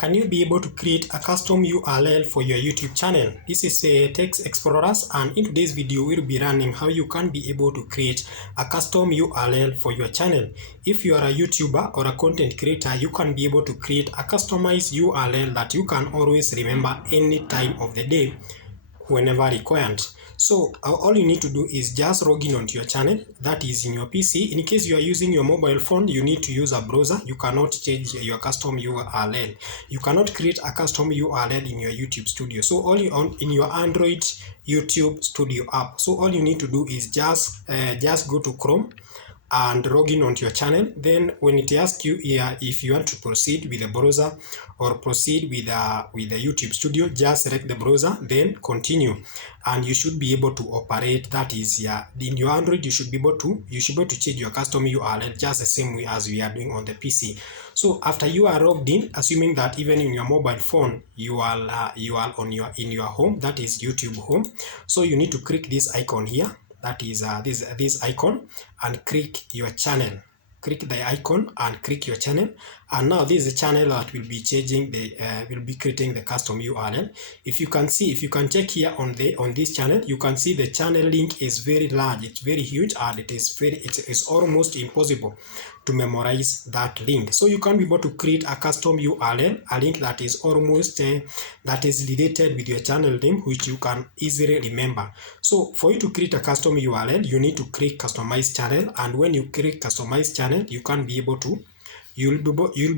Can you be able to create a custom URL for your YouTube channel? This is Text Explorers, and in today's video we'll be running how you can be able to create a custom URL for your channel. If you are a YouTuber or a content creator, you can be able to create a customized URL that you can always remember any time of the day whenever required. So all you need to do is just log in onto your channel, that is in your PC. In case you are using your mobile phone, you need to use a browser. You cannot change your custom URL. You cannot create a custom URL in your YouTube studio. So all you on in your Android YouTube studio app. So all you need to do is just go to Chrome and log in onto your channel. Then when it asks you here if you want to proceed with the browser or proceed with the YouTube studio, just select the browser, then continue, and you should be able to operate. That is, in your Android you should be able to change your custom URL just the same way as we are doing on the PC. So after you are logged in, assuming that even in your mobile phone you are in your home, that is YouTube home, so you need to click this icon here, that is this icon, and click your channel. Click the icon and click your channel, and now this is the channel that will be changing will be creating the custom URL. If you can check here on this channel, you can see the channel link is very large, it's very huge, and it is almost impossible to memorize that link. So you can be able to create a custom URL, a link that is almost that is related with your channel name, which you can easily remember. So for you to create a custom URL, you need to click customize channel, and when you click customize channel, you can be able to you'll be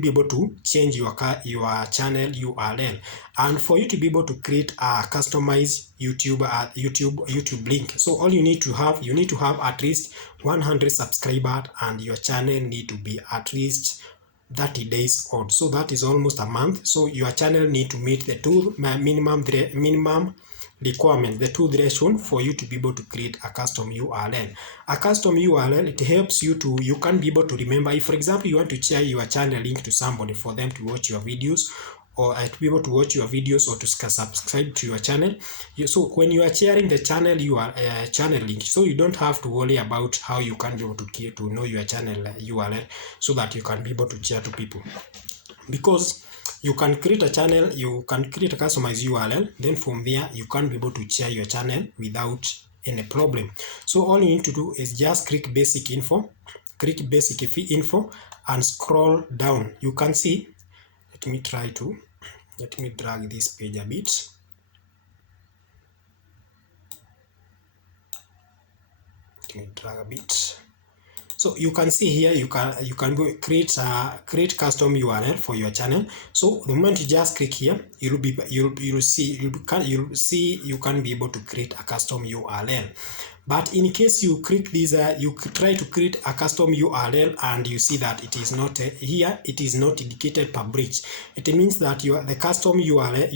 able to change your channel URL. And for you to be able to create a customized YouTube link, so all you need to have at least 100 subscribers, and your channel need to be at least 30 days old. So that is almost a month. So your channel need to meet the two minimum requirement, the two threshold for you to be able to create a custom URL. A custom URL, it helps you can be able to remember. If for example you want to share your channel link to somebody for them to watch your videos, or to be able to watch your videos, or to subscribe to your channel, so when you are sharing the channel channel link, so you don't have to worry about how you can be able to know your channel URL, so that you can be able to share to people. Because you can create a channel, you can create a customized URL, then from there you can be able to share your channel without any problem. So all you need to do is just click basic info, and scroll down. You can see, let me drag this page a bit. Let me drag a bit. So you can see here, you can go create custom URL for your channel. So the moment you just click here, you can be able to create a custom URL. But in case you click this, you try to create a custom URL and you see that it is not here, it is not indicated published. It means that the custom URL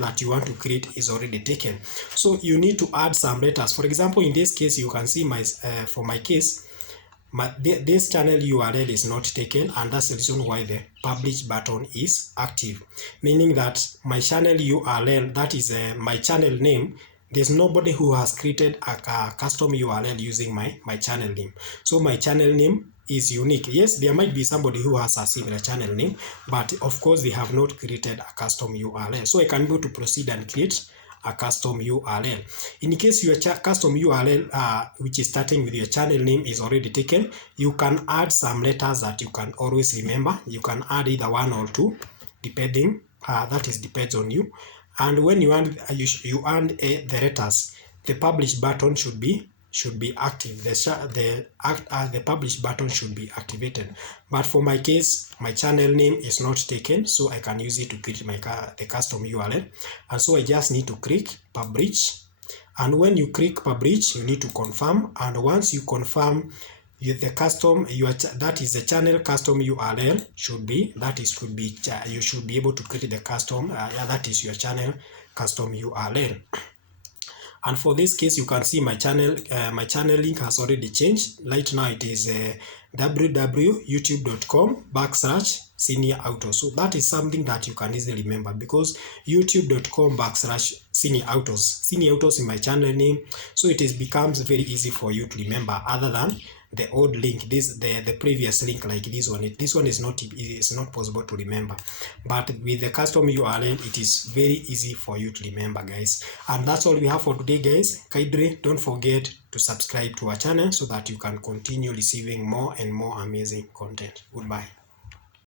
that you want to create is already taken. So you need to add some letters. For example, in this case, you can see for my case, this channel URL is not taken, and that's the reason why the publish button is active, meaning that my channel URL, that is my channel name, there's nobody who has created a custom URL using my channel name. So my channel name is unique. Yes, there might be somebody who has a similar channel name, but of course they have not created a custom URL. So I can go to proceed and create a custom URL. In case your custom URL which is starting with your channel name is already taken, you can add some letters that you can always remember. You can add either one or two, depending. That is depends on you. And when you add the letters, the publish button should be active. The publish button should be activated. But for my case, my channel name is not taken, so I can use it to create the custom URL. And so I just need to click publish. And when you click publish, you need to confirm. And once you confirm, the that is the channel custom URL you should be able to create the custom that is your channel custom URL. And for this case, you can see my channel link has already changed. Right now it is www.youtube.com/senior auto. So that is something that you can easily remember, because youtube.com/senior autos in my channel name. So it becomes very easy for you to remember, other than the old link, the previous link like this one. This one is not possible to remember, but with the custom URL it is very easy for you to remember, guys. And that's all we have for today, guys. Kindly don't forget to subscribe to our channel so that you can continue receiving more and more amazing content. Goodbye.